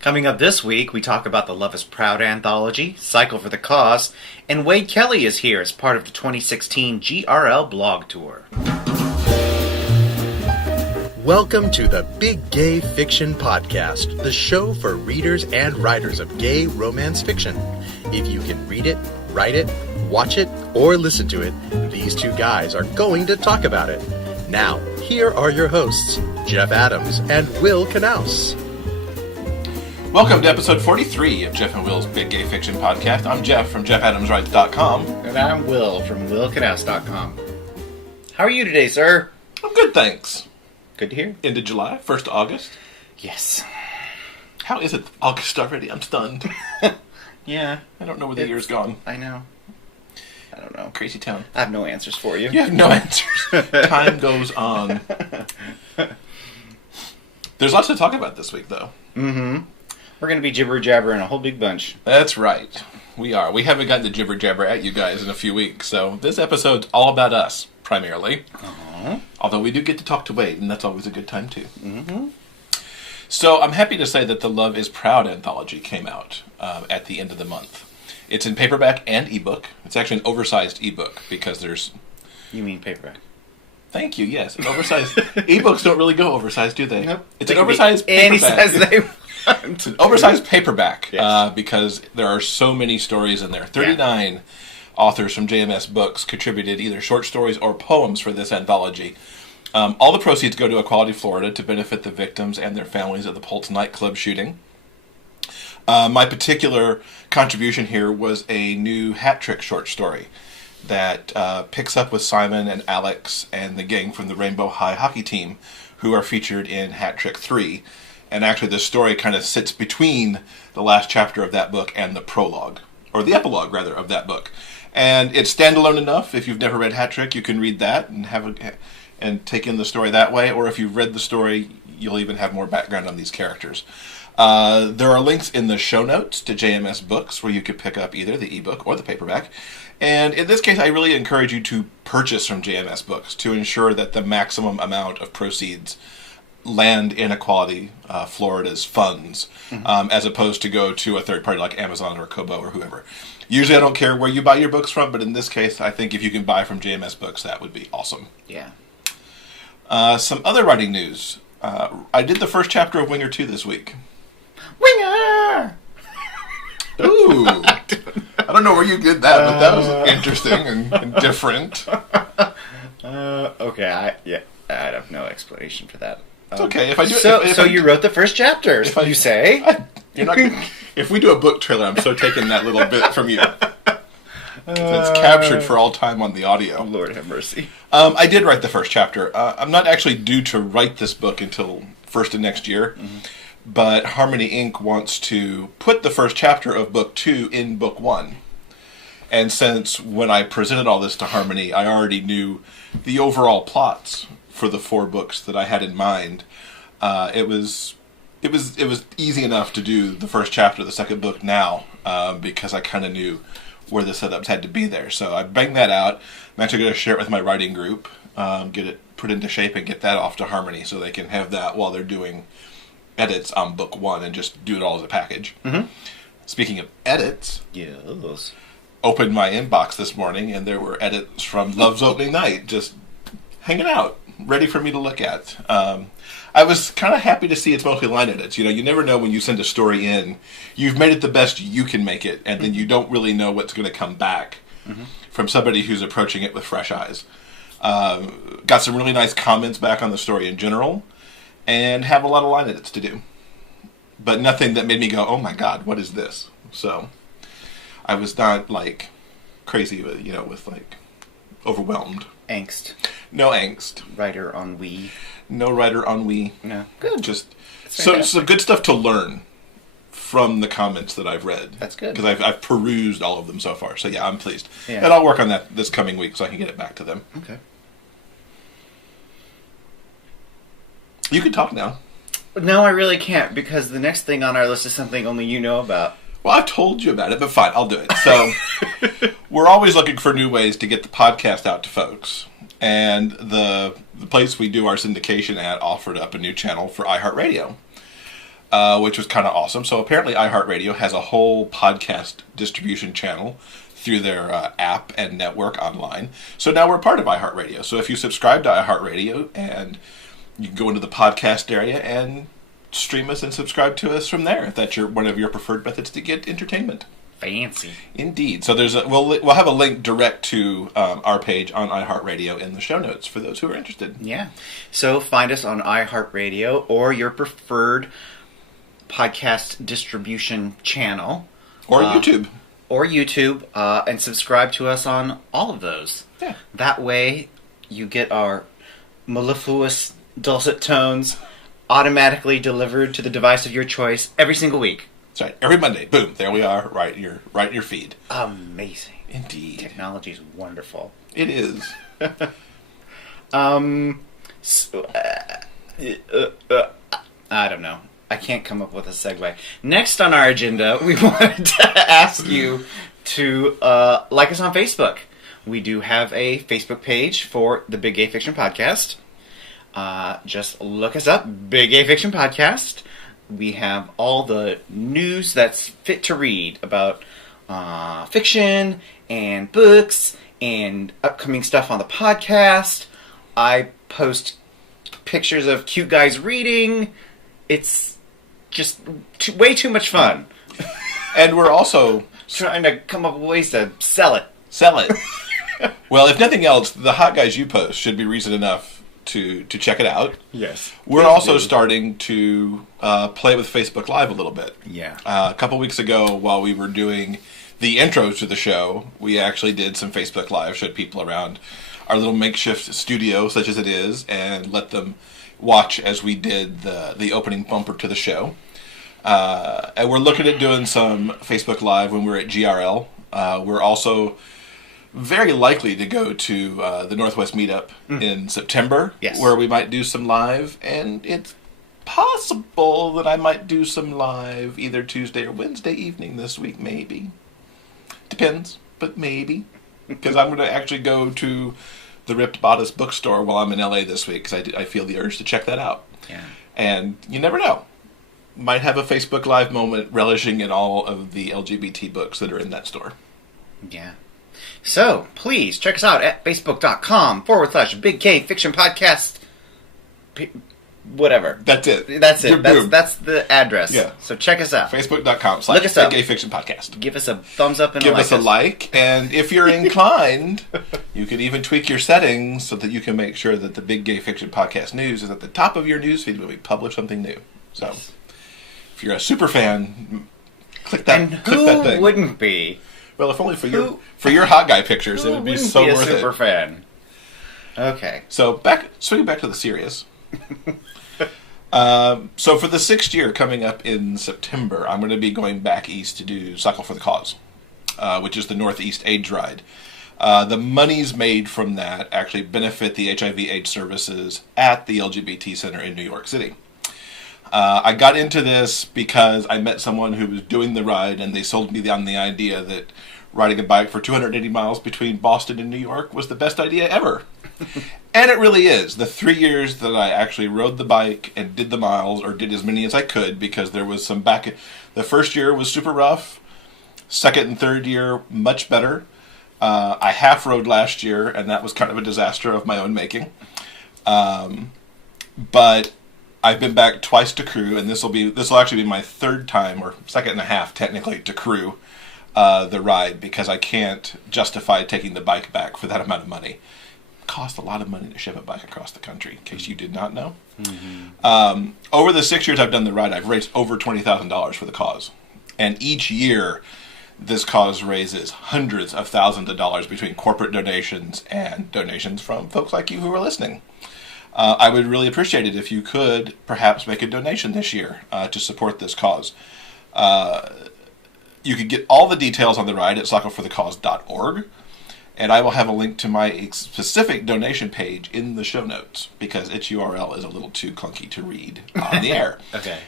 Coming up this week, we talk about the Love is Proud anthology, Cycle for the Cause, and Wade Kelly is here as part of the 2016 GRL Blog Tour. Welcome to the Big Gay Fiction Podcast, the show for readers and writers of gay romance fiction. If you can read it, write it, watch it, or listen to it, these two guys are going to talk about it. Now, here are your hosts, Jeff Adams and Will Knaus. Welcome to episode 43 of Jeff and Will's Big Gay Fiction Podcast. I'm Jeff from JeffAdamsWrites.com. And I'm Will from WillKnaus.com. How are you today, sir? I'm good, thanks. Good to hear. Into July, 1st of August. Yes. How is it August already? I'm stunned. Yeah. I don't know where the year's gone. I know. I don't know. Crazy town. I have no answers for you. You have no answers. Time goes on. There's lots to talk about this week, though. Mm-hmm. We're going to be jibber-jabbering a whole big bunch. That's right. We are. We haven't gotten to jibber-jabber at you guys in a few weeks, so this episode's all about us, primarily. Uh-huh. Although we do get to talk to Wade, and that's always a good time, too. Mm-hmm. So I'm happy to say that the Love is Proud anthology came out at the end of the month. It's in paperback and ebook. It's actually an oversized ebook because there's... You mean paperback? Thank you, yes. An oversized... Ebooks don't really go oversized, do they? Nope. It's an oversized paperback. Any size they want. It's an oversized paperback Yes. because there are so many stories in there. 39 authors from JMS Books contributed either short stories or poems for this anthology. All the proceeds go to Equality Florida to benefit the victims and their families of the Pulse nightclub shooting. My particular contribution here was a new hat trick short story that picks up with Simon and Alex and the gang from the Rainbow High hockey team who are featured in Hat Trick 3. And actually this story kind of sits between the last chapter of that book and the prologue, or the epilogue, rather, of that book. And it's standalone enough. If you've never read Hat Trick, you can read that and take in the story that way. Or if you've read the story, you'll even have more background on these characters. There are links in the show notes to JMS Books where you could pick up either the ebook or the paperback. And in this case, I really encourage you to purchase from JMS Books to ensure that the maximum amount of proceeds land in Equality Florida's funds, as opposed to go to a third party like Amazon or Kobo or whoever. Usually I don't care where you buy your books from, but in this case, I think if you can buy from JMS Books, that would be awesome. Yeah. Some other writing news. I did the first chapter of Winger 2 this week. Winger! Ooh! I don't know where you did that, but that was interesting and different. Okay, I have no explanation for that. It's okay if I do. So you wrote the first chapter. You say? You're not. If we do a book trailer, I'm so taking that little bit from you. It's captured for all time on the audio. Lord have mercy. I did write the first chapter. I'm not actually due to write this book until first of next year, but Harmony Inc. wants to put the first chapter of book 2 in book 1. And since when I presented all this to Harmony, I already knew the overall plots for the 4 books that I had in mind, it was easy enough to do the first chapter of the second book now, because I kind of knew where the setups had to be there. So I banged that out. I'm actually going to share it with my writing group, get it put into shape and get that off to Harmony so they can have that while they're doing edits on book 1 and just do it all as a package. Mm-hmm. Speaking of edits, yes. Opened my inbox this morning and there were edits from Love's opening night just hanging out, ready for me to look at. I was kind of happy to see it's mostly line edits. You know, you never know when you send a story in. You've made it the best you can make it, and then you don't really know what's going to come back from somebody who's approaching it with fresh eyes. Got some really nice comments back on the story in general, and have a lot of line edits to do. But nothing that made me go, oh my god, what is this? So, I was not, like, crazy, with, like, overwhelmed. Angst. No angst. Writer ennui. No writer ennui. No. Good. Just some good stuff to learn from the comments that I've read. That's good. Because I've perused all of them so far. So yeah, I'm pleased. Yeah. And I'll work on that this coming week so I can get it back to them. Okay. You can talk now. No, I really can't, because the next thing on our list is something only you know about. Well, I've told you about it, but fine, I'll do it. So, we're always looking for new ways to get the podcast out to folks. And the place we do our syndication at offered up a new channel for iHeartRadio. which was kind of awesome. So apparently iHeartRadio has a whole podcast distribution channel through their app and network online. So now we're part of iHeartRadio. So if you subscribe to iHeartRadio, and you can go into the podcast area and stream us and subscribe to us from there, if that's one of your preferred methods to get entertainment. Fancy. Indeed. So we'll have a link direct to our page on iHeartRadio in the show notes for those who are interested. Yeah. So find us on iHeartRadio or your preferred podcast distribution channel. Or YouTube. And subscribe to us on all of those. Yeah. That way, you get our mellifluous, dulcet tones automatically delivered to the device of your choice every single week. That's right. Every Monday, boom, there we are, right in your feed. Amazing. Indeed. Technology is wonderful. It is. I don't know. I can't come up with a segue. Next on our agenda, we wanted to ask you to like us on Facebook. We do have a Facebook page for the Big Gay Fiction Podcast. Just look us up, Big Gay Fiction Podcast. We have all the news that's fit to read about fiction and books and upcoming stuff on the podcast. I post pictures of cute guys reading. It's just way too much fun. And we're also trying to come up with ways to sell it. Well, if nothing else, the hot guys you post should be reason enough to check it out. Yes. We're also starting to play with Facebook Live a little bit. Yeah. A couple weeks ago, while we were doing the intros to the show, we actually did some Facebook Live, showed people around our little makeshift studio, such as it is, and let them watch as we did the opening bumper to the show. And we're looking at doing some Facebook Live when we're at GRL. We're also very likely to go to the Northwest Meetup in September, yes, where we might do some live, and it's possible that I might do some live either Tuesday or Wednesday evening this week, maybe. Depends, but maybe. Because I'm going to actually go to the Ripped Bodice bookstore while I'm in LA this week, because I feel the urge to check that out. Yeah. And you never know. Might have a Facebook Live moment relishing in all of the LGBT books that are in that store. Yeah. So, please check us out at facebook.com/Big K Fiction Podcast. Whatever. That's it. That's it. That's the address. Yeah. So check us out. Facebook.com/Big Gay Fiction Podcast. Give us a thumbs up and give us a like. And if you're inclined, you can even tweak your settings so that you can make sure that the Big Gay Fiction Podcast news is at the top of your newsfeed when we publish something new. So, if you're a super fan, click that. And click that thing. Who wouldn't be? Well, if only for your hot guy pictures, it would be so worth it. Be a super fan. Okay. So swinging back to the serious. So for the 6th year coming up in September, I'm going to be going back east to do Cycle for the Cause, which is the Northeast AIDS Ride. The monies made from that actually benefit the HIV/AIDS services at the LGBT Center in New York City. I got into this because I met someone who was doing the ride, and they sold me on the idea that riding a bike for 280 miles between Boston and New York was the best idea ever. And it really is. The 3 years that I actually rode the bike and did the miles, or did as many as I could, because there was some back... The first year was super rough. Second and third year, much better. I half rode last year, and that was kind of a disaster of my own making. But I've been back twice to crew, and this will actually be my third time, or second and a half technically, to crew the ride, because I can't justify taking the bike back for that amount of money. It costs a lot of money to ship a bike across the country, in case you did not know. Mm-hmm. Over the 6 years I've done the ride, I've raised over $20,000 for the cause. And each year, this cause raises hundreds of thousands of dollars between corporate donations and donations from folks like you who are listening. I would really appreciate it if you could perhaps make a donation this year to support this cause. You can get all the details on the ride at cycleforthecause.org, and I will have a link to my specific donation page in the show notes, because its URL is a little too clunky to read on the air. Okay.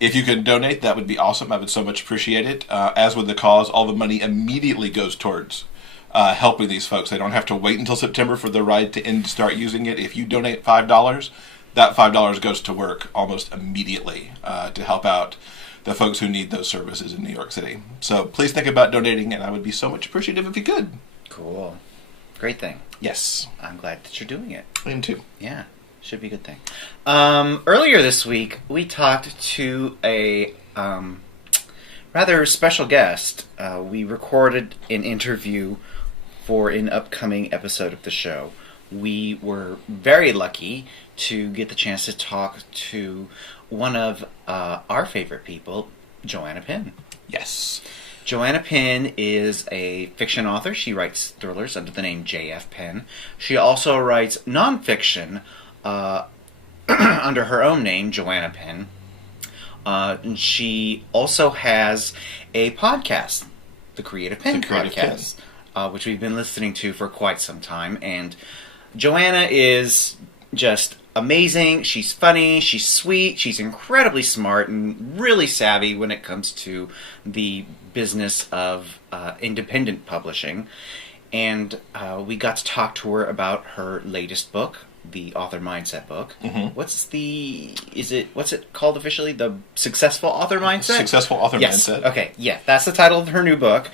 If you could donate, that would be awesome. I would so much appreciate it. As with the cause, all the money immediately goes towards helping these folks. They don't have to wait until September for the ride to end to start using it. If you donate $5, that $5 goes to work almost immediately to help out the folks who need those services in New York City. So please think about donating, and I would be so much appreciative if you could. Cool. Great thing. Yes. I'm glad that you're doing it. I am too. Yeah. Should be a good thing. Earlier this week, we talked to a rather special guest. We recorded an interview for an upcoming episode of the show. We were very lucky to get the chance to talk to one of our favorite people, Joanna Penn. Yes. Joanna Penn is a fiction author. She writes thrillers under the name J.F. Penn. She also writes nonfiction under her own name, Joanna Penn. And she also has a podcast, the Creative Penn Podcast, which we've been listening to for quite some time. And Joanna is just amazing. She's funny. She's sweet. She's incredibly smart and really savvy when it comes to the business of independent publishing. And we got to talk to her about her latest book, the Author Mindset book. Mm-hmm. What's it called officially? The Successful Author Mindset? Successful Author Mindset. Okay, yeah, that's the title of her new book,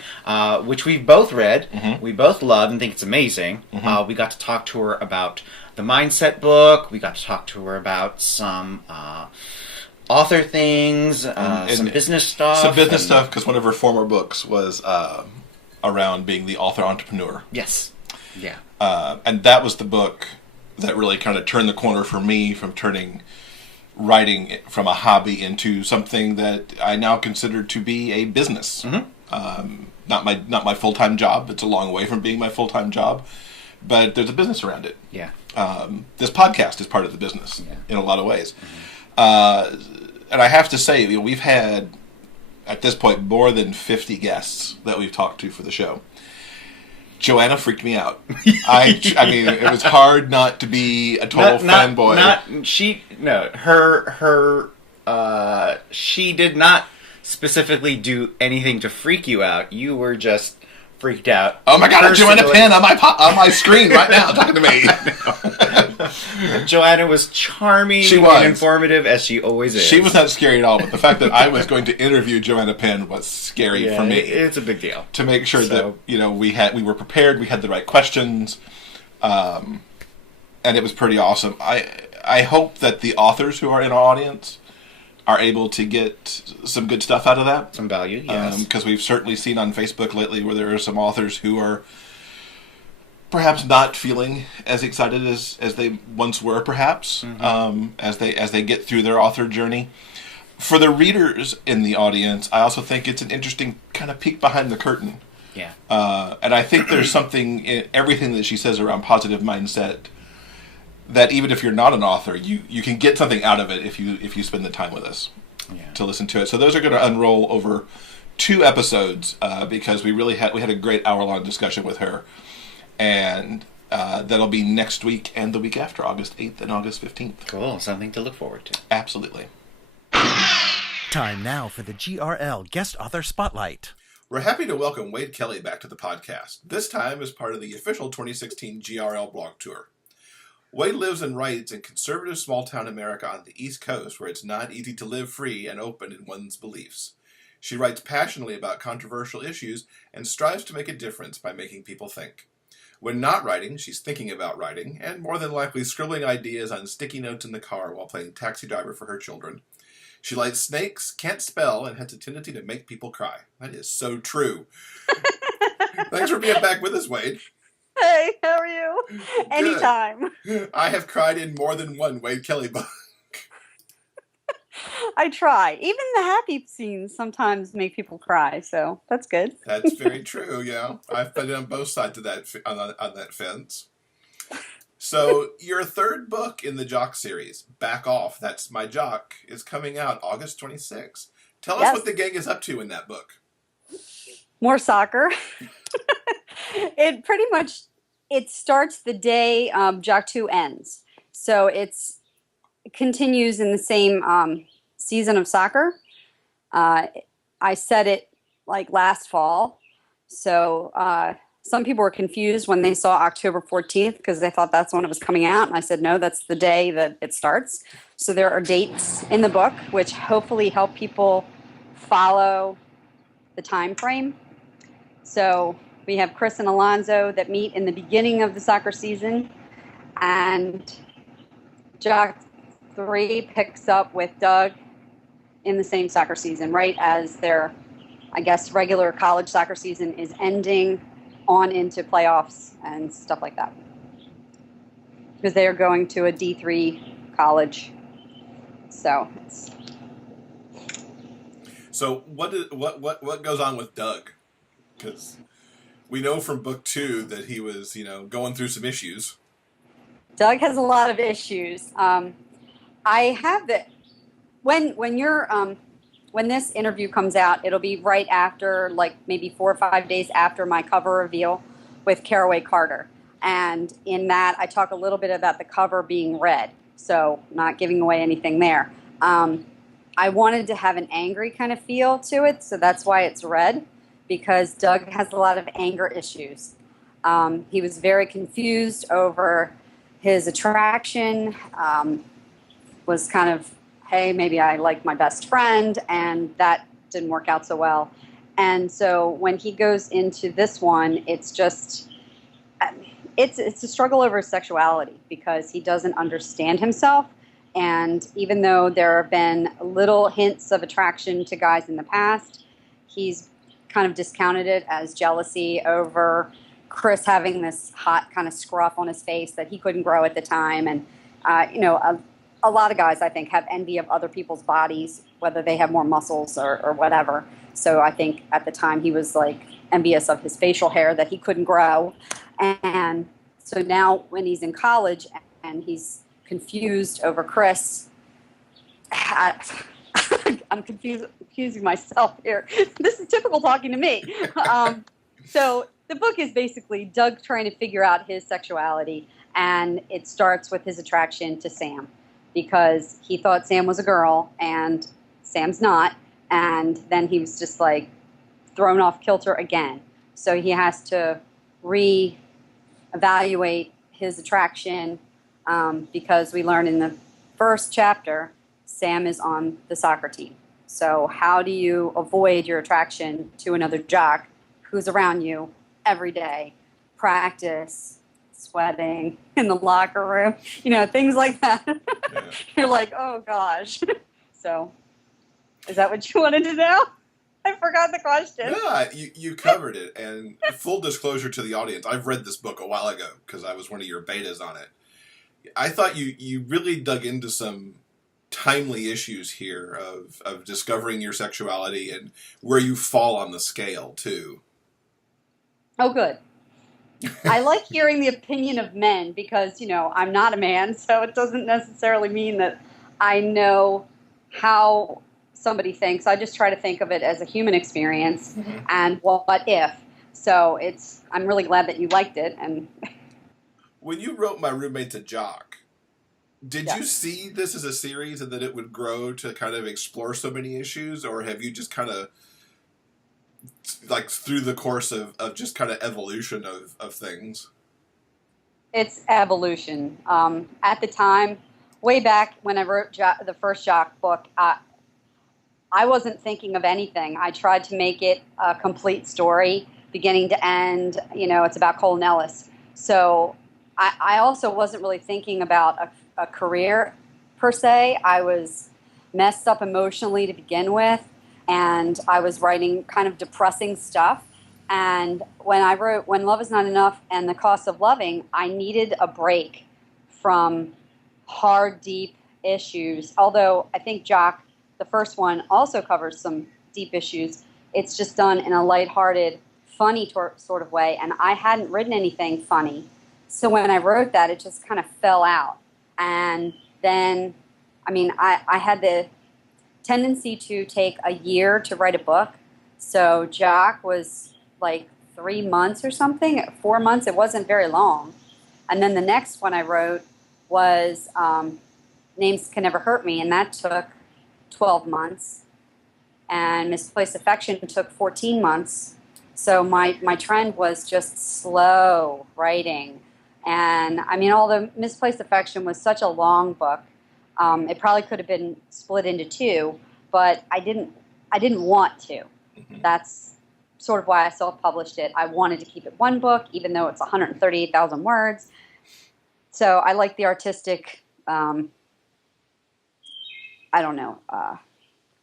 which we've both read. Mm-hmm. We both love and think it's amazing. Mm-hmm. We got to talk to her about the Mindset book. We got to talk to her about some author things, some business stuff. Some business stuff, because one of her former books was around being the author entrepreneur. Yes. Yeah. And that was the book that really kind of turned the corner for me from turning writing from a hobby into something that I now consider to be a business. Mm-hmm. Not my full-time job. It's a long way from being my full-time job, but there's a business around it. Yeah. This podcast is part of the business in a lot of ways. Mm-hmm. And I have to say, we've had, at this point, more than 50 guests that we've talked to for the show. Joanna freaked me out. I mean, it was hard not to be a total fanboy. She did not specifically do anything to freak you out. You were just freaked out. Oh my God, Joanna Penn on my screen right now talking to me. Joanna was charming and informative, as she always is. She was not scary at all, but the fact that I was going to interview Joanna Penn was scary for me. It's a big deal. To make sure that we were prepared, we had the right questions, and it was pretty awesome. I hope that the authors who are in our audience are able to get some good stuff out of that. Some value, yes. Because we've certainly seen on Facebook lately where there are some authors who are perhaps not feeling as excited as they once were, perhaps, mm-hmm. As they get through their author journey. For the readers in the audience, I also think it's an interesting kind of peek behind the curtain. Yeah. And I think there's something in everything that she says around positive mindset that even if you're not an author, you can get something out of it if you spend the time with us to listen to it. So those are going to unroll over 2 episodes because we had a great hour-long discussion with her. And that'll be next week and the week after, August 8th and August 15th. Cool. Something to look forward to. Absolutely. Time now for the GRL Guest Author Spotlight. We're happy to welcome Wade Kelly back to the podcast, this time as part of the official 2016 GRL Blog Tour. Wade lives and writes in conservative small-town America on the East Coast, where it's not easy to live free and open in one's beliefs. She writes passionately about controversial issues and strives to make a difference by making people think. When not writing, she's thinking about writing, and more than likely scribbling ideas on sticky notes in the car while playing taxi driver for her children. She likes snakes, can't spell, and has a tendency to make people cry. That is so true. Thanks for being back with us, Wade. Hey, how are you? Good. Anytime. I have cried in more than one Wade Kelly book. I try. Even the happy scenes sometimes make people cry, so that's good. That's very true, yeah. I've been on both sides of that on that fence. So, your third book in the Jock series, Back Off, That's My Jock, is coming out August 26th. Tell us what the gang is up to in that book. More soccer. It starts the day Jock 2 ends. So it continues in the same season of soccer. I set it like last fall. So some people were confused when they saw October 14th because they thought that's when it was coming out. And I said, no, that's the day that it starts. So there are dates in the book which hopefully help people follow the time frame. So we have Chris and Alonzo that meet in the beginning of the soccer season, and Jock 3 picks up with Doug in the same soccer season, right as their, I guess, regular college soccer season is ending on into playoffs and stuff like that. Because they are going to a D3 college. So it's... So what goes on with Doug? Because we know from book 2 that he was, going through some issues. Doug has a lot of issues. I have the when this interview comes out, it'll be right after, like maybe 4 or 5 days after my cover reveal with Caraway Carter. And in that, I talk a little bit about the cover being red, so not giving away anything there. I wanted to have an angry kind of feel to it, so that's why it's red, because Doug has a lot of anger issues. He was very confused over his attraction, was kind of, hey, maybe I like my best friend, and that didn't work out so well. And so when he goes into this one, it's just, it's a struggle over sexuality because he doesn't understand himself. And even though there have been little hints of attraction to guys in the past, he's kind of discounted it as jealousy over Chris having this hot kind of scruff on his face that he couldn't grow at the time. And, a lot of guys, I think, have envy of other people's bodies, whether they have more muscles or whatever. So I think at the time he was like envious of his facial hair that he couldn't grow. And so now when he's in college and he's confused over Chris, I'm confusing myself here. This is typical talking to me. So the book is basically Doug trying to figure out his sexuality, and it starts with his attraction to Sam, because he thought Sam was a girl and Sam's not, and then he was just like thrown off kilter again. So he has to re-evaluate his attraction, because we learn in the first chapter Sam is on the soccer team. So how do you avoid your attraction to another jock who's around you every day, practice, sweating in the locker room, things like that. Yeah. You're like, oh gosh. So is that what you wanted to know? I forgot the question. Yeah, you covered it. And full disclosure to the audience, I've read this book a while ago because I was one of your betas on it. I thought you really dug into some timely issues here of discovering your sexuality and where you fall on the scale too. Oh, good. I like hearing the opinion of men because, I'm not a man, so it doesn't necessarily mean that I know how somebody thinks. I just try to think of it as a human experience and what if. So I'm really glad that you liked it. And when you wrote My Roommate's a Jock, did you see this as a series and that it would grow to kind of explore so many issues, or have you just kind of, like, through the course of just kind of evolution of things? It's evolution. At the time, way back when I wrote the first Jock book, I wasn't thinking of anything. I tried to make it a complete story, beginning to end. It's about Cole Nellis. So I also wasn't really thinking about a career per se. I was messed up emotionally to begin with, and I was writing kind of depressing stuff. And when I wrote When Love Is Not Enough and The Cost of Loving, I needed a break from hard, deep issues. Although I think Jock, the first one, also covers some deep issues. It's just done in a lighthearted, funny sort of way, and I hadn't written anything funny. So when I wrote that, it just kind of fell out. And then, I had the tendency to take a year to write a book. So Jock was like 3 months or something, 4 months. It wasn't very long. And then the next one I wrote was Names Can Never Hurt Me, and that took 12 months. And Misplaced Affection took 14 months. So my trend was just slow writing. And I mean, although Misplaced Affection was such a long book, it probably could have been split into two, but I didn't want to. That's sort of why I self-published it. I wanted to keep it one book, even though it's 138,000 words. So I like the artistic, I don't know,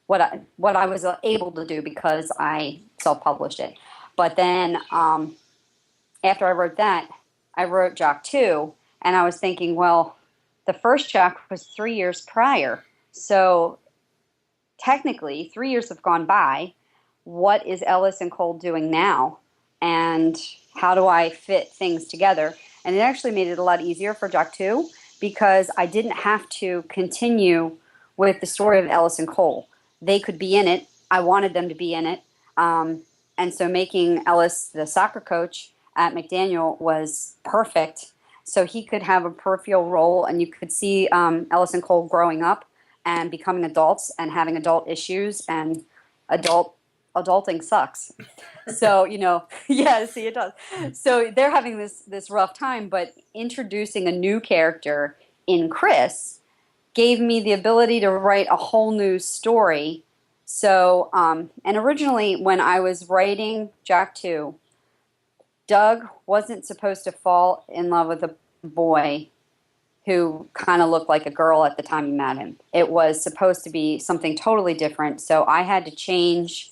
what I was able to do because I self-published it. But then after I wrote that, I wrote Jock 2, and I was thinking, well, the first Jock was 3 years prior. So technically, 3 years have gone by. What is Ellis and Cole doing now? And how do I fit things together? And it actually made it a lot easier for Jock 2 because I didn't have to continue with the story of Ellis and Cole. They could be in it. I wanted them to be in it. And so making Ellis the soccer coach at McDaniel was perfect. So he could have a peripheral role, and you could see Ellis and Cole growing up and becoming adults and having adult issues, and adulting sucks. So, yeah, see, it does. So they're having this rough time, but introducing a new character in Chris gave me the ability to write a whole new story. So, and originally when I was writing Jock 2, Doug wasn't supposed to fall in love with a boy who kind of looked like a girl at the time you met him. It was supposed to be something totally different. So I had to change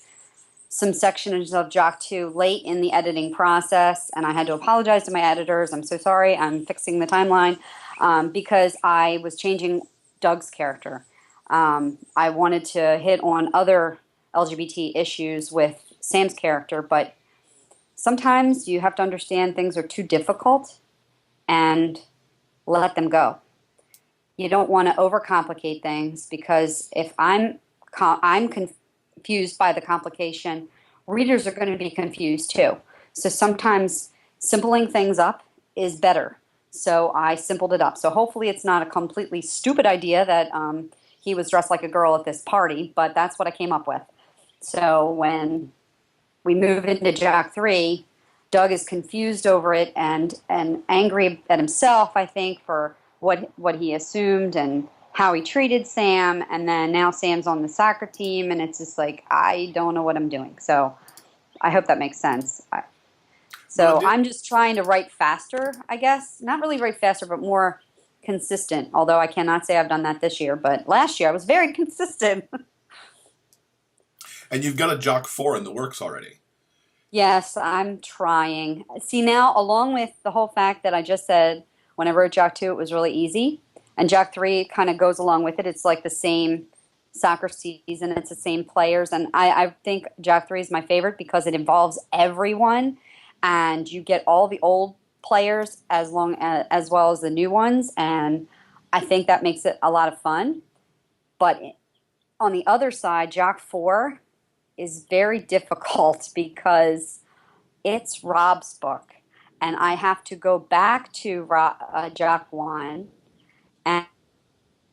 some sections of Jock 2 late in the editing process, and I had to apologize to my editors. I'm so sorry. I'm fixing the timeline because I was changing Doug's character. I wanted to hit on other LGBT issues with Sam's character, but sometimes you have to understand things are too difficult and let them go. You don't want to overcomplicate things because if I'm confused by the complication, readers are going to be confused too. So sometimes simpling things up is better. So I simpled it up. So hopefully it's not a completely stupid idea that he was dressed like a girl at this party, but that's what I came up with. So when we move into Jock 3, Doug is confused over it and angry at himself, I think, for what he assumed and how he treated Sam. And then now Sam's on the soccer team, and it's just like, I don't know what I'm doing. So I hope that makes sense. So I'm just trying to write faster, I guess. Not really write faster, but more consistent. Although I cannot say I've done that this year. But last year I was very consistent. And you've got a Jock 4 in the works already. Yes, I'm trying. See, now, along with the whole fact that I just said when I wrote Jock 2, it was really easy. And Jock 3 kind of goes along with it. It's like the same soccer season. It's the same players. And I think Jock 3 is my favorite because it involves everyone. And you get all the old players as well as the new ones. And I think that makes it a lot of fun. But on the other side, Jock 4 is very difficult because it's Rob's book. And I have to go back to Jock 1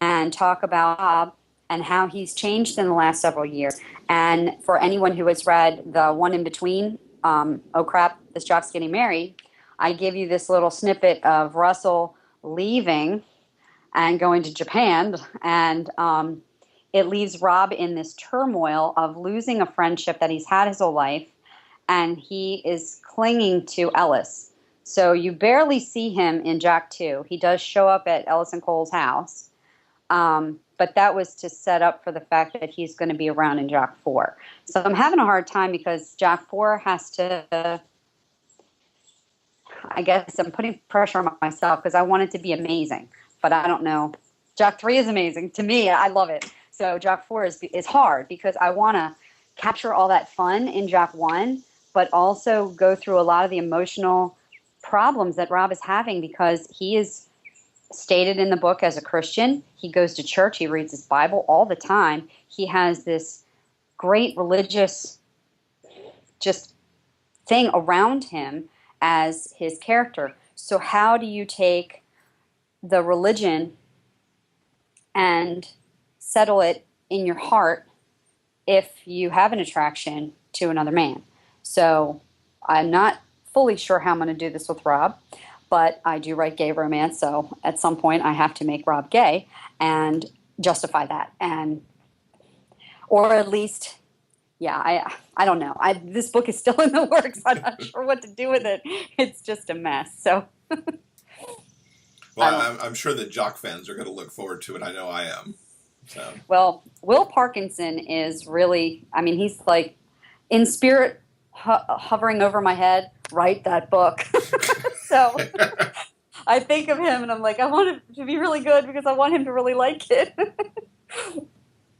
and talk about Rob and how he's changed in the last several years. And for anyone who has read the one in between, Oh Crap, This Jock's Getting Married, I give you this little snippet of Russell leaving and going to Japan, and it leaves Rob in this turmoil of losing a friendship that he's had his whole life, and he is clinging to Ellis. So you barely see him in Jock 2. He does show up at Ellis and Cole's house, but that was to set up for the fact that he's going to be around in Jock 4. So I'm having a hard time because Jock 4 has to, I guess I'm putting pressure on myself because I want it to be amazing, but I don't know. Jock 3 is amazing. To me, I love it. So Jock 4 is hard because I want to capture all that fun in Jock 1, but also go through a lot of the emotional problems that Rob is having because he is stated in the book as a Christian. He goes to church. He reads his Bible all the time. He has this great religious just thing around him as his character. So how do you take the religion and settle it in your heart if you have an attraction to another man? So I'm not fully sure how I'm going to do this with Rob, but I do write gay romance, so at some point I have to make Rob gay and justify that, and or at least, yeah, I don't know. This book is still in the works. I'm not sure what to do with it. It's just a mess. So, well, I'm sure that Jock fans are going to look forward to it. I know I am. So. Well, Will Parkinson is really, I mean, he's like in spirit hovering over my head, write that book. So I think of him and I'm like, I want it to be really good because I want him to really like it.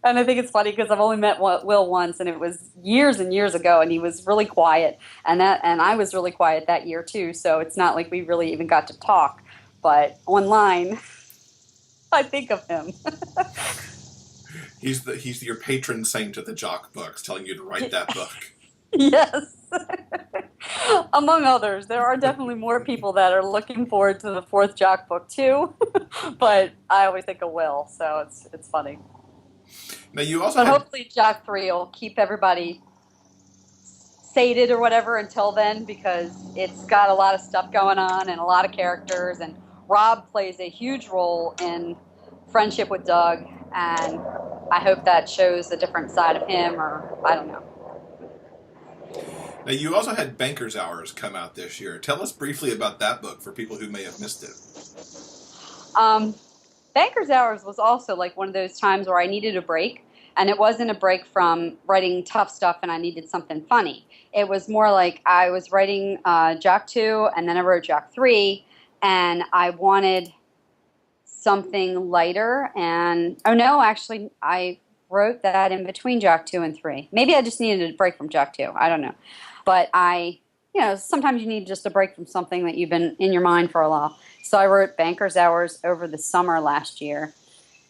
And I think it's funny because I've only met Will once, and it was years and years ago, and he was really quiet, and I was really quiet that year too. So it's not like we really even got to talk. But online, I think of him. He's your patron saint of the Jock books, telling you to write that book. Yes. Among others, there are definitely more people that are looking forward to the 4th Jock book too. But I always think of Will, so it's funny. Now you also hopefully Jock 3 will keep everybody sated or whatever until then, because it's got a lot of stuff going on and a lot of characters, and Rob plays a huge role in friendship with Doug, and I hope that shows a different side of him, or I don't know. Now you also had Banker's Hours come out this year. Tell us briefly about that book for people who may have missed it. Banker's Hours was also like one of those times where I needed a break, and it wasn't a break from writing tough stuff and I needed something funny. It was more like I was writing Jock 2, and then I wrote Jock 3, and I wanted something lighter, and actually I wrote that in between Jock 2 and 3. Maybe I just needed a break from Jock 2. I don't know. But sometimes you need just a break from something that you've been in your mind for a while. So I wrote Banker's Hours over the summer last year.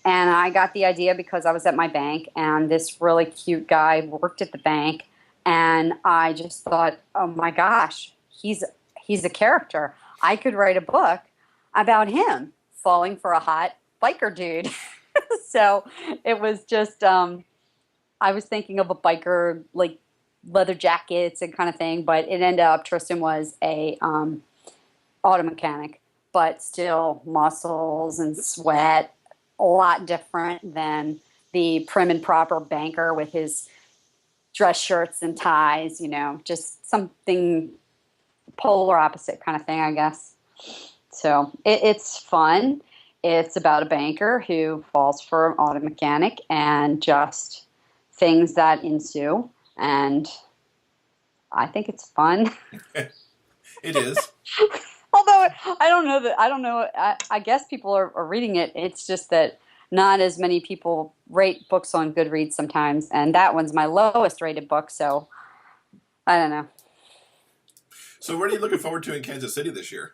And I got the idea because I was at my bank, and this really cute guy worked at the bank. And I just thought, oh my gosh, he's a character. I could write a book about him falling for a hot biker dude. So it was just, I was thinking of a biker, like leather jackets and kind of thing, but it ended up Tristan was a auto mechanic, but still muscles and sweat, a lot different than the prim and proper banker with his dress shirts and ties, just something polar opposite kind of thing, I guess. So it's fun. It's about a banker who falls for an auto mechanic and just things that ensue. And I think it's fun. It is. Although I don't know. I guess people are reading it. It's just that not as many people rate books on Goodreads sometimes. And that one's my lowest rated book. So I don't know. So what are you looking forward to in Kansas City this year?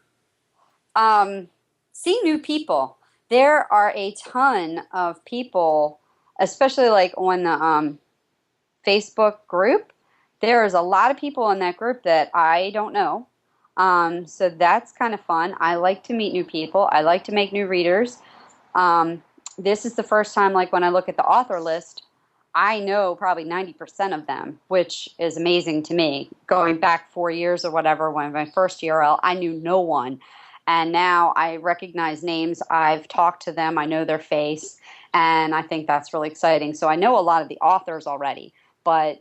See new people. There are a ton of people, especially like on the Facebook group. There is a lot of people in that group that I don't know. So that's kind of fun. I like to meet new people. I like to make new readers. This is the first time, like when I look at the author list, I know probably 90% of them, which is amazing to me. Going back 4 years or whatever, when my first GRL, I knew no one. And now I recognize names. I've talked to them. I know their face. And I think that's really exciting. So I know a lot of the authors already. But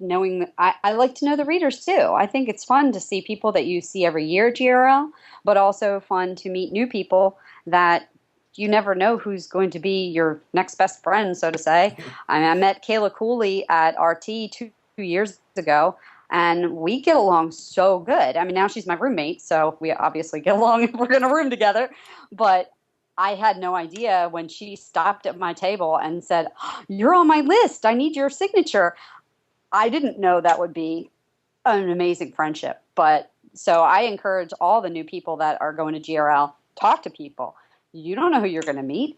I like to know the readers too. I think it's fun to see people that you see every year at GRL, but also fun to meet new people that you never know who's going to be your next best friend, so to say. I met Kayla Cooley at RT 2 years ago. And we get along so good. I mean, now she's my roommate, so we obviously get along if we're in a room together. But I had no idea when she stopped at my table and said, "You're on my list. I need your signature." I didn't know that would be an amazing friendship. But so I encourage all the new people that are going to GRL, talk to people. You don't know who you're going to meet.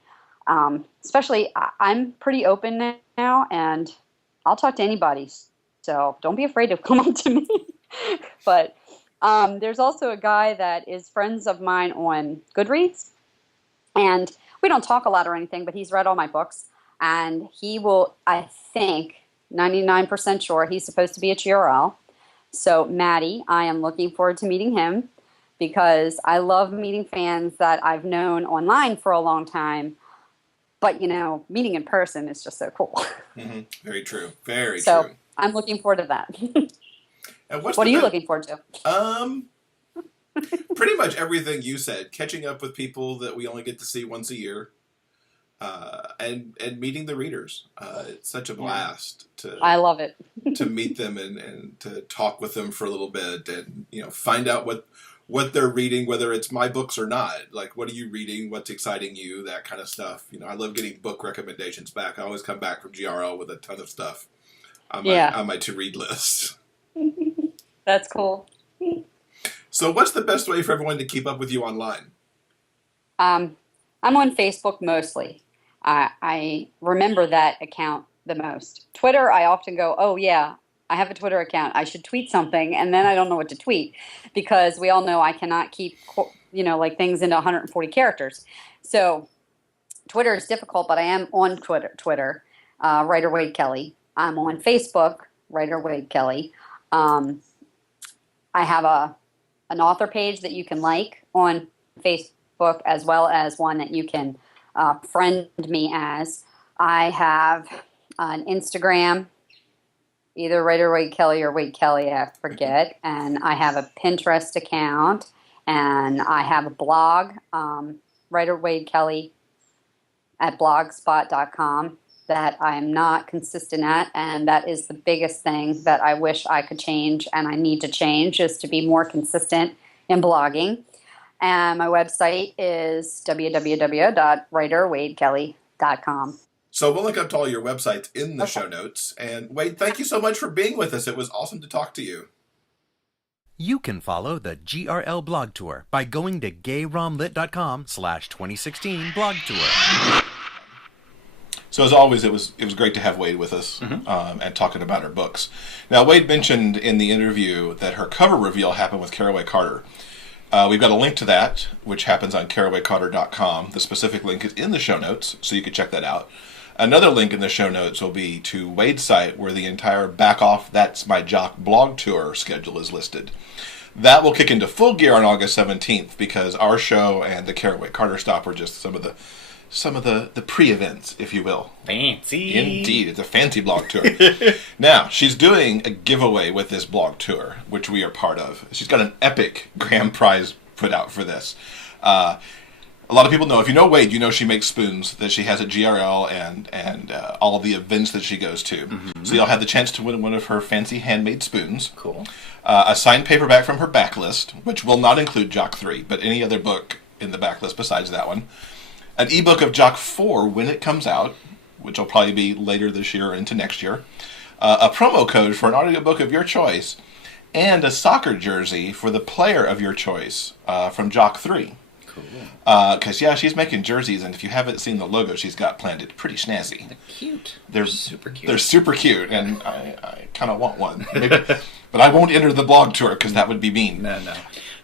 Especially, I'm pretty open now, and I'll talk to anybody. So don't be afraid to come up to me. But there's also a guy that is friends of mine on Goodreads. And we don't talk a lot or anything, but he's read all my books. And he will, I think, 99% sure he's supposed to be at GRL. So Maddie, I am looking forward to meeting him because I love meeting fans that I've known online for a long time. But, meeting in person is just so cool. Mm-hmm. Very true. Very so true. I'm looking forward to that. And what are you looking forward to? Pretty much everything you said. Catching up with people that we only get to see once a year. And meeting the readers. It's such a blast I love it. to meet them and to talk with them for a little bit and, find out what they're reading, whether it's my books or not. Like, what are you reading? What's exciting you? That kind of stuff. I love getting book recommendations back. I always come back from GRL with a ton of stuff on my to-read list. That's cool. So what's the best way for everyone to keep up with you online? I'm on Facebook mostly. I remember that account the most. Twitter, I often go, oh yeah, I have a Twitter account. I should tweet something, and then I don't know what to tweet because we all know I cannot keep, things into 140 characters. So Twitter is difficult, but I am on Twitter, writer Wade Kelly. I'm on Facebook, writer Wade Kelly. I have an author page that you can like on Facebook as well as one that you can friend me as. I have an Instagram, either writer Wade Kelly or Wade Kelly, I forget. And I have a Pinterest account, and I have a blog, writer Wade Kelly at blogspot.com, that I'm not consistent at, and that is the biggest thing that I wish I could change and I need to change, is to be more consistent in blogging. And my website is www.writerwadekelly.com. So we'll link up to all your websites in the show notes. And Wade, thank you so much for being with us. It was awesome to talk to you. You can follow the GRL Blog Tour by going to gayromlit.com/2016 blog tour. So as always, it was great to have Wade with us and talking about her books. Now, Wade mentioned in the interview that her cover reveal happened with Caraway Carter. We've got a link to that, which happens on carawaycarter.com. The specific link is in the show notes, so you can check that out. Another link in the show notes will be to Wade's site, where the entire Back Off That's My Jock blog tour schedule is listed. That will kick into full gear on August 17th, because our show and the Caraway Carter stop are just some of the pre-events, if you will. Fancy. Indeed, it's a fancy blog tour. Now, she's doing a giveaway with this blog tour, which we are part of. She's got an epic grand prize put out for this. A lot of people know, if you know Wade, you know she makes spoons that she has at GRL and all the events that she goes to. Mm-hmm. So you'll have the chance to win one of her fancy handmade spoons. Cool. A signed paperback from her backlist, which will not include Jock 3, but any other book in the backlist besides that one. An ebook of Jock 4 when it comes out, which will probably be later this year or into next year. A promo code for an audiobook of your choice. And a soccer jersey for the player of your choice from Jock 3. Cool. Because, she's making jerseys, and if you haven't seen the logo she's got planned, it's pretty snazzy. They're cute. They're super cute. They're super cute, and I kind of want one. Maybe, but I won't enter the blog tour, because that would be mean. No.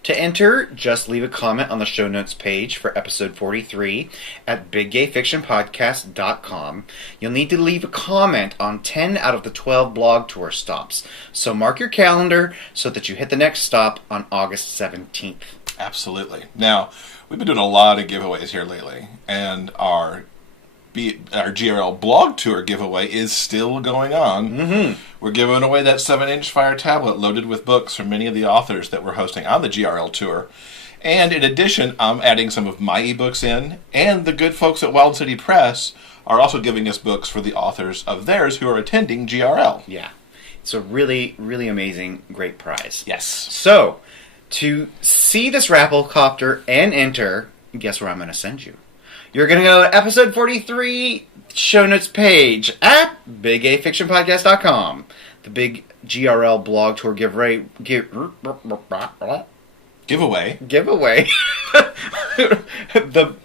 To enter, just leave a comment on the show notes page for episode 43 at biggayfictionpodcast.com. You'll need to leave a comment on 10 out of the 12 blog tour stops. So mark your calendar so that you hit the next stop on August 17th. Absolutely. Now, we've been doing a lot of giveaways here lately, and our GRL Blog Tour giveaway is still going on. Mm-hmm. We're giving away that 7-inch Fire tablet loaded with books from many of the authors that we're hosting on the GRL Tour. And in addition, I'm adding some of my ebooks in, and the good folks at Wild City Press are also giving us books for the authors of theirs who are attending GRL. Yeah. It's a really, really amazing, great prize. Yes. So, to see this Rapplecopter and enter, guess where I'm going to send you? You're going to go to episode 43 show notes page at biggayfictionpodcast.com. The big GRL Blog Tour giveaway. the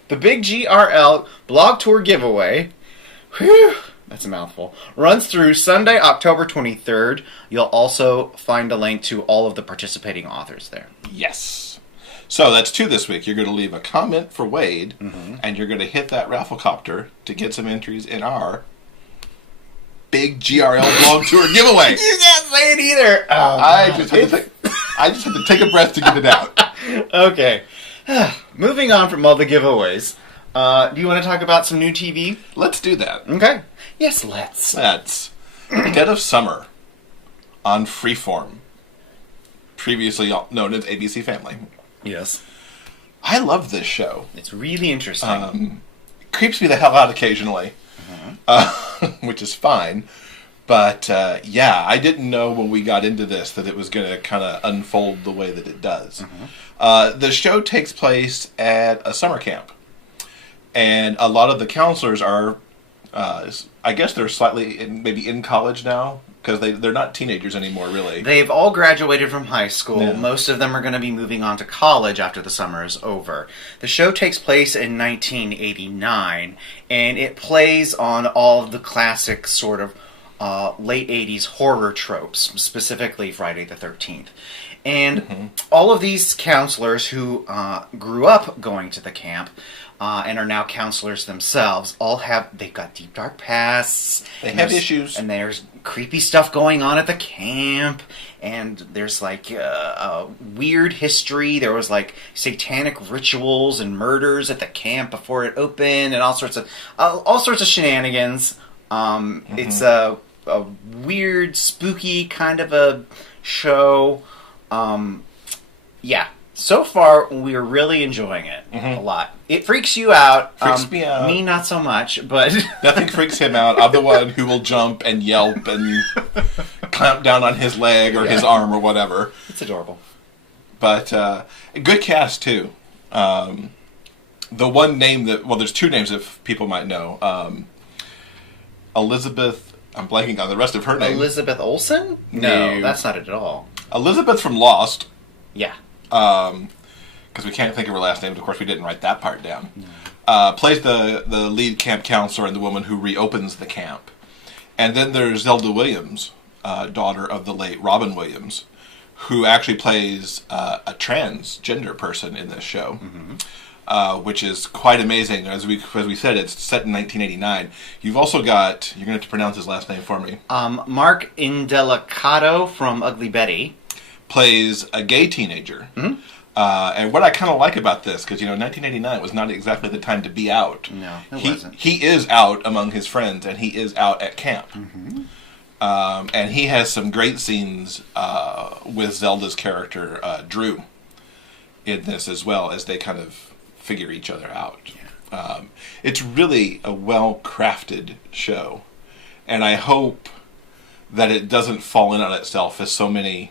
big GRL Blog Tour giveaway. Whew, that's a mouthful. Runs through Sunday, October 23rd. You'll also find a link to all of the participating authors there. Yes. So that's 2 this week. You're going to leave a comment for Wade, and you're going to hit that Rafflecopter to get some entries in our big GRL Blog Tour giveaway. You can't say it either. Oh, I just had to take a breath to get it out. Okay. Moving on from all the giveaways, do you want to talk about some new TV? Let's do that. Okay. Yes, let's. That's Dead of Summer on Freeform, previously known as ABC Family. Yes. I love this show. It's really interesting. Creeps me the hell out occasionally, which is fine. But, yeah, I didn't know when we got into this that it was going to kind of unfold the way that it does. The show takes place at a summer camp. And a lot of the counselors are, I guess they're slightly maybe in college now, because they're not teenagers anymore, really. They've all graduated from high school. Yeah. Most of them are going to be moving on to college after the summer is over. The show takes place in 1989, and it plays on all of the classic sort of late 80s horror tropes, specifically Friday the 13th. And all of these counselors who grew up going to the camp and are now counselors themselves they've got deep dark pasts. They have issues. And there's creepy stuff going on at the camp. And there's like a weird history. There was like satanic rituals and murders at the camp before it opened, and all sorts of shenanigans. It's a weird, spooky kind of a show. Yeah. So far, we're really enjoying it a lot. It freaks you out. Freaks me out. Me, not so much, but... Nothing freaks him out. I'm the one who will jump and yelp and clamp down on his leg or his arm or whatever. It's adorable. But good cast, too. The one name that... Well, there's two names that people might know. Elizabeth... I'm blanking on the rest of her name. Elizabeth Olsen? No, that's not it at all. Elizabeth from Lost. Yeah. Because we can't think of her last name. Of course, we didn't write that part down. Plays the lead camp counselor and the woman who reopens the camp. And then there's Zelda Williams, daughter of the late Robin Williams, who actually plays a transgender person in this show, which is quite amazing. As we said, it's set in 1989. You've also got, you're going to have to pronounce his last name for me. Mark Indelicato from Ugly Betty. Plays a gay teenager. And what I kind of like about this, because, 1989 was not exactly the time to be out. No, it wasn't. He is out among his friends, and he is out at camp. And he has some great scenes with Zelda's character, Drew, in this, as well, as they kind of figure each other out. Yeah. It's really a well-crafted show. And I hope that it doesn't fall in on itself as so many...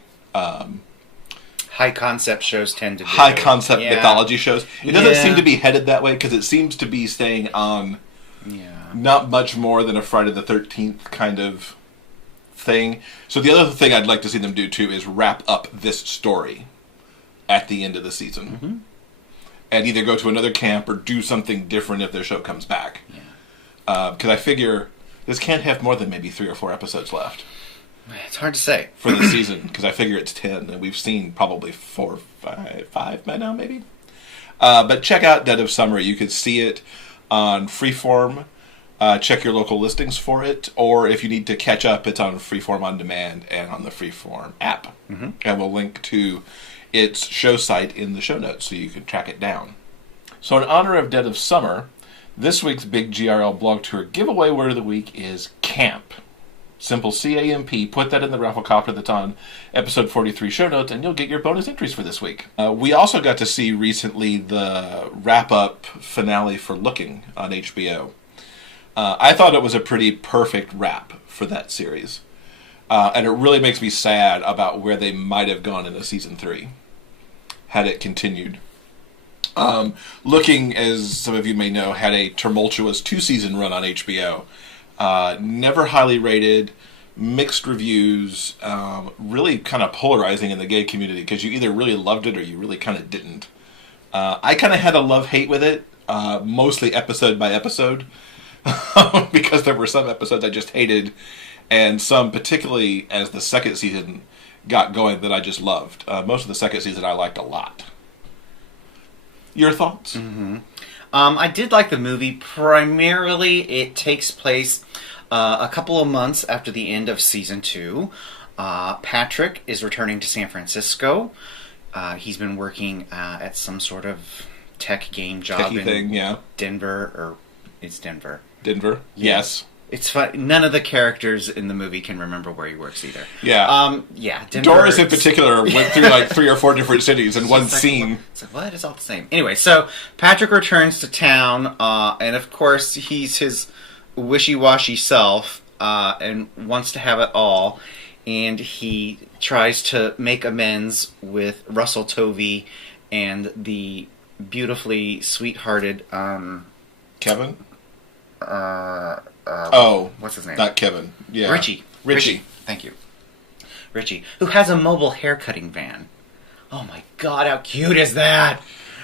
high concept shows tend to do. High concept mythology shows. It doesn't seem to be headed that way, because it seems to be staying on not much more than a Friday the 13th kind of thing. So the other thing I'd like to see them do too is wrap up this story at the end of the season. And either go to another camp or do something different if their show comes back. Because I figure this can't have more than maybe 3 or 4 episodes left. It's hard to say. For the season, because I figure it's 10, and we've seen probably 4, 5 by now, maybe. But check out Dead of Summer. You can see it on Freeform. Check your local listings for it, or if you need to catch up, it's on Freeform On Demand and on the Freeform app. And we'll link to its show site in the show notes so you can track it down. So in honor of Dead of Summer, this week's big GRL Blog Tour giveaway word of the week is camp. Simple C-A-M-P. Put that in the raffle copter that's on episode 43 show notes, and you'll get your bonus entries for this week. We also got to see recently the wrap-up finale for Looking on HBO. I thought it was a pretty perfect wrap for that series. And it really makes me sad about where they might have gone into season 3 had it continued. Looking, as some of you may know, had a tumultuous 2-season run on HBO. Never highly rated, mixed reviews, really kind of polarizing in the gay community because you either really loved it or you really kind of didn't. I kind of had a love-hate with it, mostly episode by episode, because there were some episodes I just hated, and some, particularly as the second season got going, that I just loved. Most of the second season I liked a lot. Your thoughts? I did like the movie. Primarily, it takes place A couple of months after the end of season 2, Patrick is returning to San Francisco. He's been working at some sort of tech game job in Denver, or it's Denver. Denver, yes. It's fun. None of the characters in the movie can remember where he works either. Yeah. Denver. Doris in particular went through like 3 or 4 different cities in one scene. It's like, what? It's all the same. Anyway, so Patrick returns to town, and of course he's his wishy-washy self, and wants to have it all. And he tries to make amends with Russell Tovey and the beautifully sweethearted Kevin? what's his name? Not Kevin. Yeah. Richie. Thank you. Richie, who has a mobile haircutting van. Oh my god, how cute is that?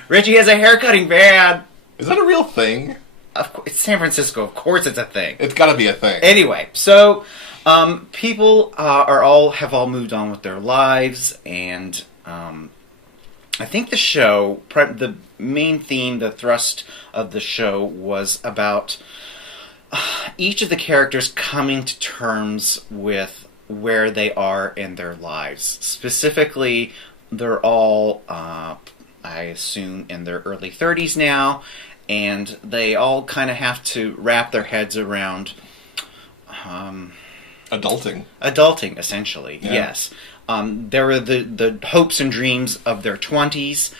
Richie has a haircutting van. Is that a real thing? Of course, it's San Francisco. Of course, it's a thing. It's got to be a thing. Anyway, so people have all moved on with their lives, and I think the show, the main theme, the thrust of the show was about each of the characters coming to terms with where they are in their lives. Specifically, they're all, I assume, in their early 30s now, and they all kind of have to wrap their heads around adulting, essentially. Yeah. Yes. There were the hopes and dreams of their 20s,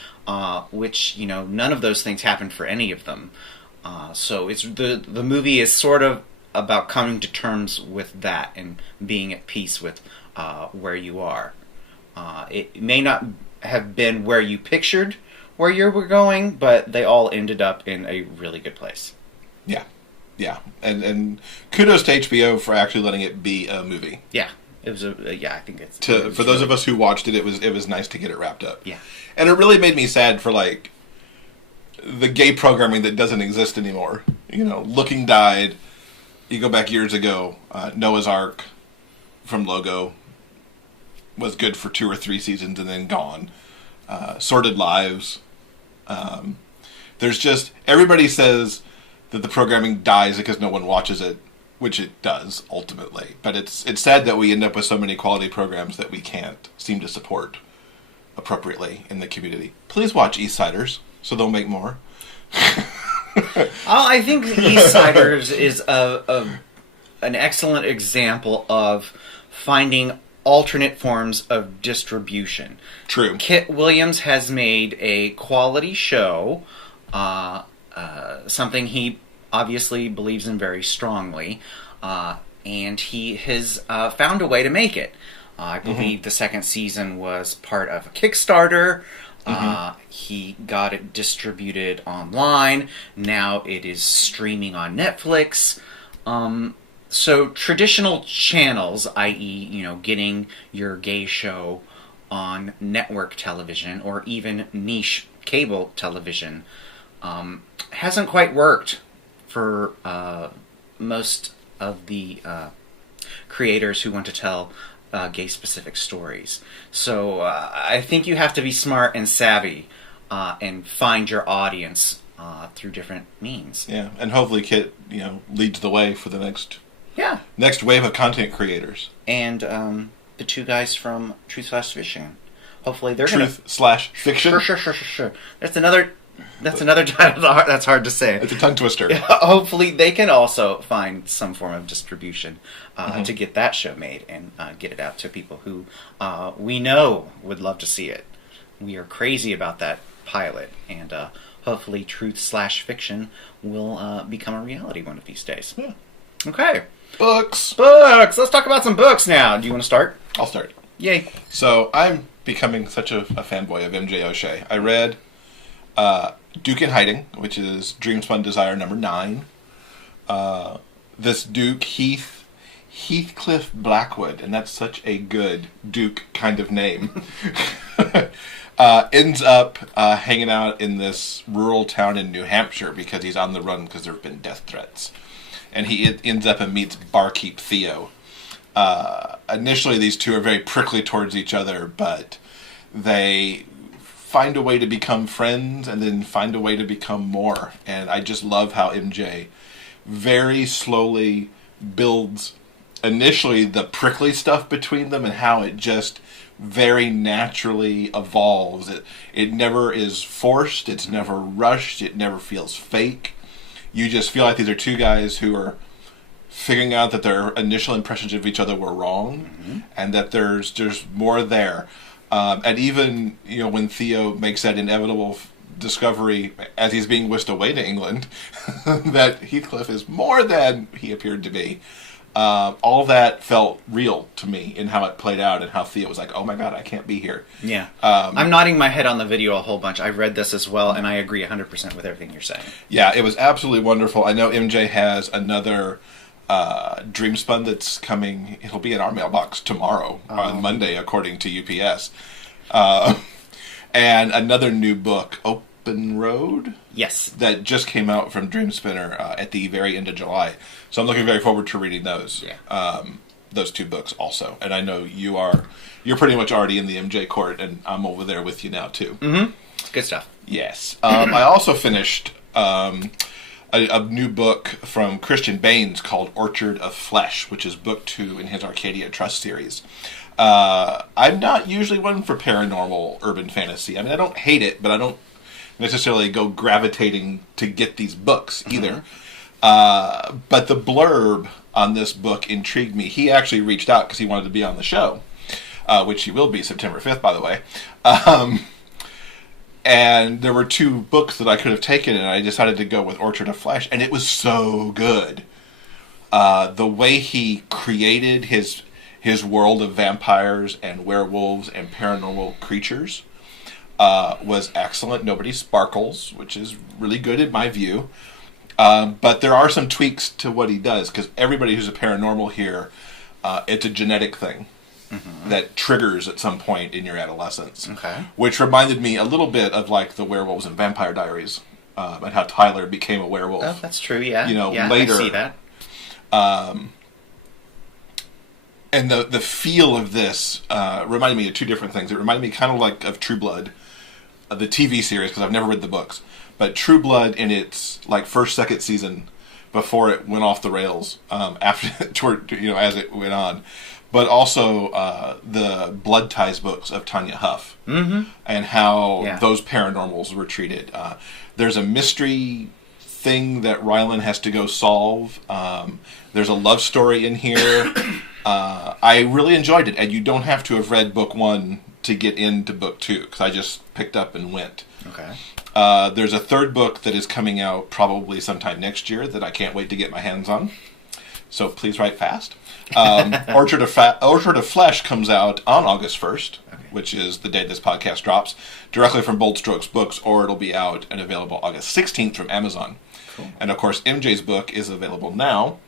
which, none of those things happened for any of them. So it's the movie is sort of about coming to terms with that and being at peace with where you are. It may not have been where you pictured where you were going, but they all ended up in a really good place. Yeah. And kudos to HBO for actually letting it be a movie. Yeah. It was I think it's... For those of us who watched it, it was nice to get it wrapped up. Yeah. And it really made me sad for, like, the gay programming that doesn't exist anymore. Looking Died, you go back years ago, Noah's Ark from Logo was good for 2 or 3 seasons and then gone. Sordid Lives. There's just... Everybody says that the programming dies because no one watches it, which it does, ultimately. But it's sad that we end up with so many quality programs that we can't seem to support appropriately in the community. Please watch Eastsiders, so they'll make more. I think Eastsiders is an excellent example of finding alternate forms of distribution. True. Kit Williams has made a quality show, something he obviously believes in very strongly, and he has found a way to make it. I believe the second season was part of a Kickstarter. He got it distributed online. Now it is streaming on Netflix. So traditional channels, i.e., getting your gay show on network television or even niche cable television, hasn't quite worked for most of the creators who want to tell gay-specific stories. So I think you have to be smart and savvy and find your audience through different means. Yeah, and hopefully Kit, leads the way for the next wave of content creators. And the 2 guys from Truth/Fiction. Hopefully they're Truth/Fiction? Sure. That's another title that's hard to say. It's a tongue twister. Hopefully they can also find some form of distribution to get that show made and get it out to people who we know would love to see it. We are crazy about that pilot, and hopefully Truth/Fiction will become a reality one of these days. Yeah. Okay. Books! Let's talk about some books now. Do you want to start? I'll start. Yay. So I'm becoming such a fanboy of MJ O'Shea. I read Duke in Hiding, which is Dream Spun Desire number 9. This Duke, Heathcliff Blackwood, and that's such a good Duke kind of name, ends up hanging out in this rural town in New Hampshire because he's on the run because there have been death threats. And he ends up and meets barkeep Theo. Initially, these two are very prickly towards each other, but they find a way to become friends and then find a way to become more. And I just love how MJ very slowly builds initially the prickly stuff between them and how it just very naturally evolves. It never is forced, it's never rushed, it never feels fake. You just feel like these are two guys who are figuring out that their initial impressions of each other were wrong, and that there's more there. And even, when Theo makes that inevitable discovery as he's being whisked away to England, that Heathcliff is more than he appeared to be. All that felt real to me in how it played out and how Theo was like, oh my god, I can't be here. Yeah. I'm nodding my head on the video a whole bunch. I read this as well, and I agree 100% with everything you're saying. Yeah, it was absolutely wonderful. I know MJ has another Dreamspun that's coming. It'll be in our mailbox tomorrow, on Monday, according to UPS. And another new book, Open Road? Yes. That just came out from Dreamspinner at the very end of July. So I'm looking very forward to reading those. Yeah. Those two books also. And I know you're pretty much already in the MJ court, and I'm over there with you now too. Mm-hmm. Good stuff. Yes. I also finished a new book from Christian Baines called Orchard of Flesh, which is book 2 in his Arcadia Trust series. I'm not usually one for paranormal urban fantasy. I mean, I don't hate it, but I don't necessarily go gravitating to get these books either. But the blurb on this book intrigued me. He actually reached out because he wanted to be on the show, which he will be September 5th, by the way. And there were 2 books that I could have taken, and I decided to go with Orchard of Flesh, and it was so good. The way he created his world of vampires and werewolves and paranormal creatures was excellent. Nobody sparkles, which is really good in my view. But there are some tweaks to what he does, because everybody who's a paranormal here, it's a genetic thing that triggers at some point in your adolescence. Okay. Which reminded me a little bit of like the Werewolves and Vampire Diaries, and how Tyler became a werewolf. Oh, that's true, yeah. Later. I see that. And the feel of this reminded me of 2 different things. It reminded me kind of like of True Blood, the TV series, because I've never read the books. But True Blood in its first, second season, before it went off the rails, as it went on. But also the Blood Ties books of Tanya Huff, and how those paranormals were treated. There's a mystery thing that Rylan has to go solve. There's a love story in here. I really enjoyed it, and you don't have to have read book 1 to get into book 2, because I just picked up and went. Okay. There's a 3rd book that is coming out probably sometime next year that I can't wait to get my hands on. So please write fast. Orchard of Flesh comes out on August 1st, which is the day this podcast drops, directly from Bold Strokes Books, or it'll be out and available August 16th from Amazon. Cool. And of course, MJ's book is available now.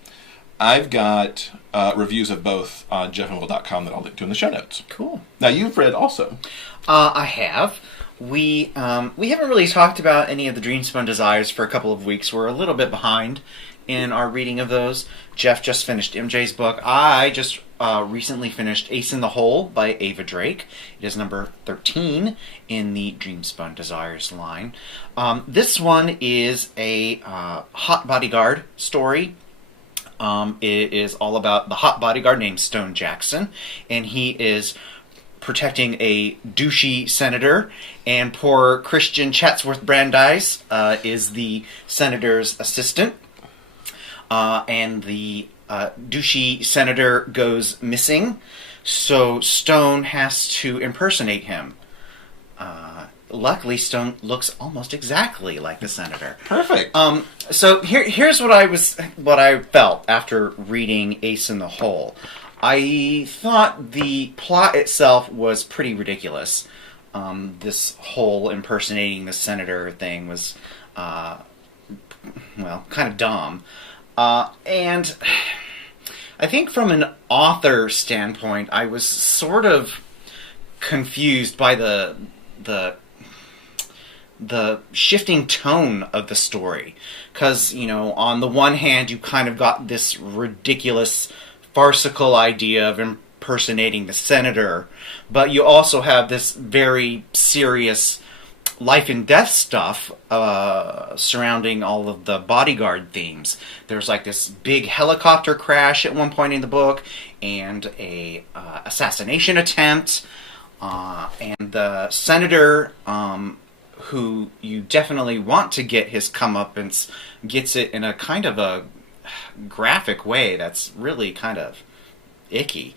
I've got reviews of both on jeffandwill.com that I'll link to in the show notes. Cool. Now, you've read also. I have. We haven't really talked about any of the Dreamspun Desires for a couple of weeks. We're a little bit behind in our reading of those. Jeff just finished MJ's book. I just recently finished Ace in the Hole by Ava Drake. It is number 13 in the Dreamspun Desires line. This one is a hot bodyguard story. It is all about the hot bodyguard named Stone Jackson, and he is protecting a douchey senator, and poor Christian Chatsworth Brandeis is the senator's assistant, and the douchey senator goes missing, so Stone has to impersonate him. Luckily, Stone looks almost exactly like the senator. Perfect. So here's what I felt after reading Ace in the Hole. I thought the plot itself was pretty ridiculous. This whole impersonating the senator thing was, kind of dumb. And I think from an author standpoint, I was sort of confused by the shifting tone of the story. Because, on the one hand, you kind of got this ridiculous, farcical idea of impersonating the senator, but you also have this very serious life and death stuff surrounding all of the bodyguard themes. There's like this big helicopter crash at one point in the book, and a assassination attempt, and the senator, who you definitely want to get his comeuppance, gets it in a kind of a graphic way that's really kind of icky.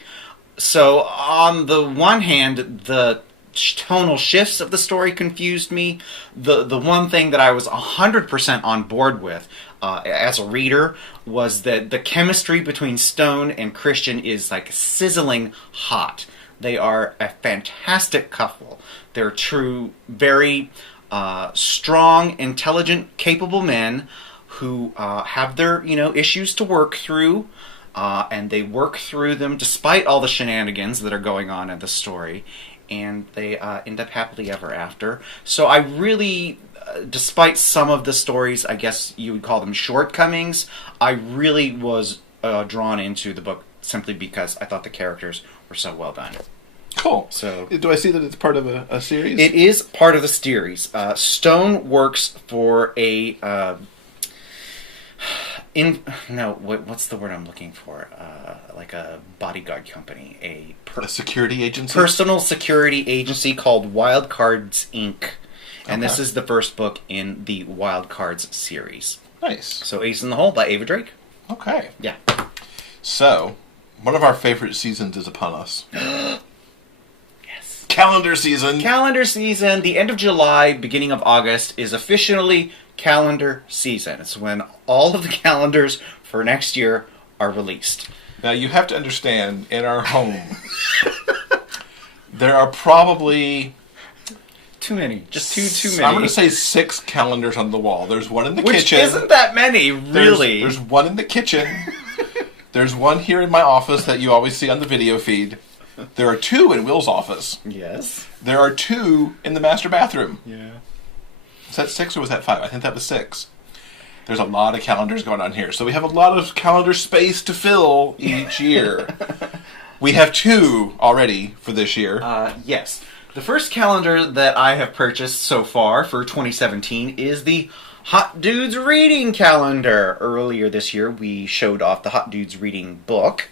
So on the one hand, the tonal shifts of the story confused me. The one thing that I was 100% on board with as a reader was that the chemistry between Stone and Christian is like sizzling hot. They are a fantastic couple. They're true, very strong, intelligent, capable men who have their issues to work through, and they work through them despite all the shenanigans that are going on in the story. And they end up happily ever after. So I really, despite some of the stories, I guess you would call them shortcomings, I really was drawn into the book simply because I thought the characters were so well done. Cool. So, do I see that it's part of a series? It is part of the series. Stone works for a... what's the word I'm looking for? Like a bodyguard company, a security agency, personal security agency called Wild Cards Inc. And this is the first book in the Wild Cards series. Nice. So Ace in the Hole by Ava Drake. Okay. Yeah. So one of our favorite seasons is upon us. Yes. Calendar season. Calendar season. The end of July, beginning of August is officially calendar season. It's when all of the calendars for next year are released. Now you have to understand, in our home, there are probably too many. Just too many. I'm going to say 6 calendars on the wall. There's one in the kitchen. Which isn't that many, really. There's one in the kitchen. There's one here in my office that you always see on the video feed. There are 2 in Will's office. Yes. There are 2 in the master bathroom. Yeah. Was that 6 or was that 5? I think that was 6. There's a lot of calendars going on here. So we have a lot of calendar space to fill each year. We have 2 already for this year. Yes. The first calendar that I have purchased so far for 2017 is the Hot Dudes Reading Calendar. Earlier this year, we showed off the Hot Dudes Reading book,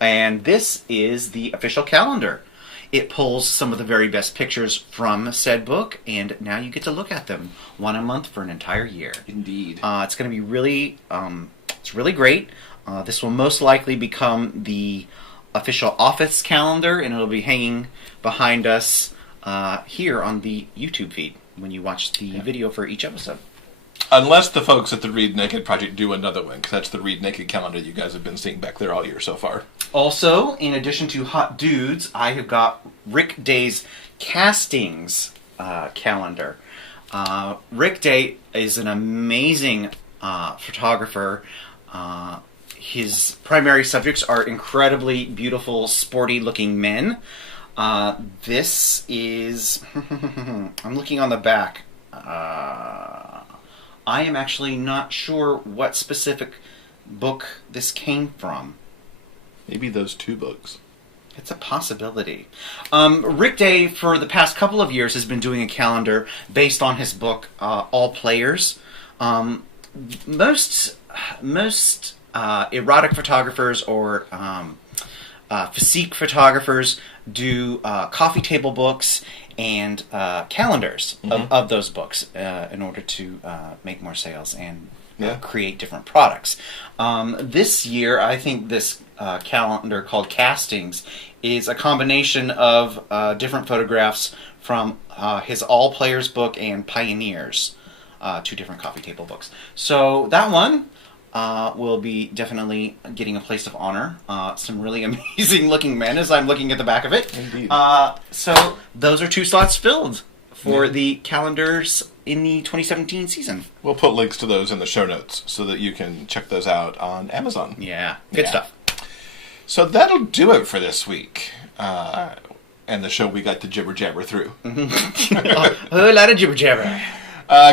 and this is the official calendar. It pulls some of the very best pictures from said book, and now you get to look at them one a month for an entire year. Indeed. It's going to be really, it's really great. This will most likely become the official office calendar, and it'll be hanging behind us here on the YouTube feed when you watch the video for each episode. Unless the folks at the Read Naked Project do another one, because that's the Read Naked calendar you guys have been seeing back there all year so far. Also, in addition to Hot Dudes, I have got Rick Day's Castings calendar. Rick Day is an amazing photographer. His primary subjects are incredibly beautiful, sporty-looking men. This is... I'm looking on the back. I am actually not sure what specific book this came from. Maybe those 2 books. It's a possibility. Rick Day, for the past couple of years, has been doing a calendar based on his book, All Players. Most erotic photographers or physique photographers do coffee table books and calendars of those books in order to make more sales and create different products. This year, I think this calendar called Castings is a combination of different photographs from his All Players book and Pioneers, 2 different coffee table books. So that one will be definitely getting a place of honor. Some really amazing looking men as I'm looking at the back of it. Indeed. So those are 2 slots filled for the calendars in the 2017 season. We'll put links to those in the show notes so that you can check those out on Amazon. Yeah, good stuff. So that'll do it for this week. And the show we got to jibber-jabber through. A whole lot of jibber-jabber.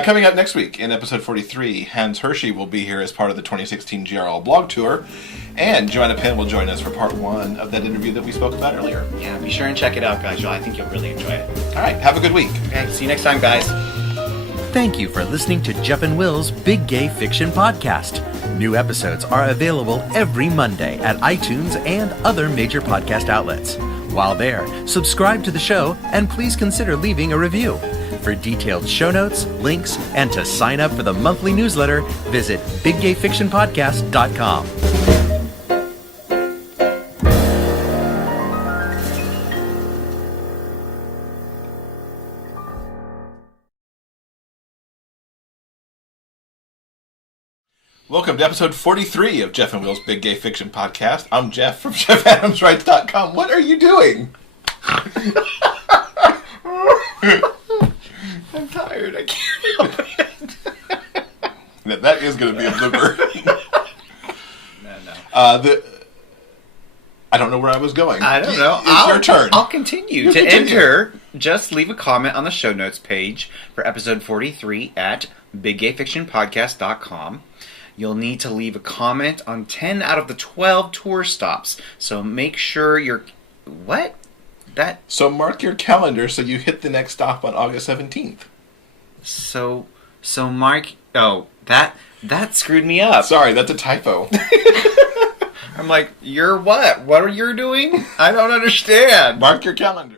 Coming up next week in episode 43, Hans Hershey will be here as part of the 2016 GRL Blog Tour, and Joanna Penn will join us for part 1 of that interview that we spoke about earlier. Yeah, be sure and check it out, guys. I think you'll really enjoy it. All right, have a good week. Okay, see you next time, guys. Thank you for listening to Jeff and Will's Big Gay Fiction Podcast. New episodes are available every Monday at iTunes and other major podcast outlets. While there, subscribe to the show and please consider leaving a review. For detailed show notes, links, and to sign up for the monthly newsletter, visit biggayfictionpodcast.com. Welcome to episode 43 of Jeff and Will's Big Gay Fiction Podcast. I'm Jeff from JeffAdamsWrites.com. What are you doing? I'm tired. I can't help it. That is going to be a blooper. No. I don't know where I was going. I don't know. It's your turn. I'll continue. You To continue. enter, just leave a comment on the show notes page for episode 43 at biggayfictionpodcast.com. You'll need to leave a comment on 10 out of the 12 tour stops. So make sure you're... What? So mark your calendar so you hit the next stop on August 17th. So Mark... Oh, that screwed me up. Sorry, that's a typo. I'm like, you're what? What are you doing? I don't understand. Mark your calendar.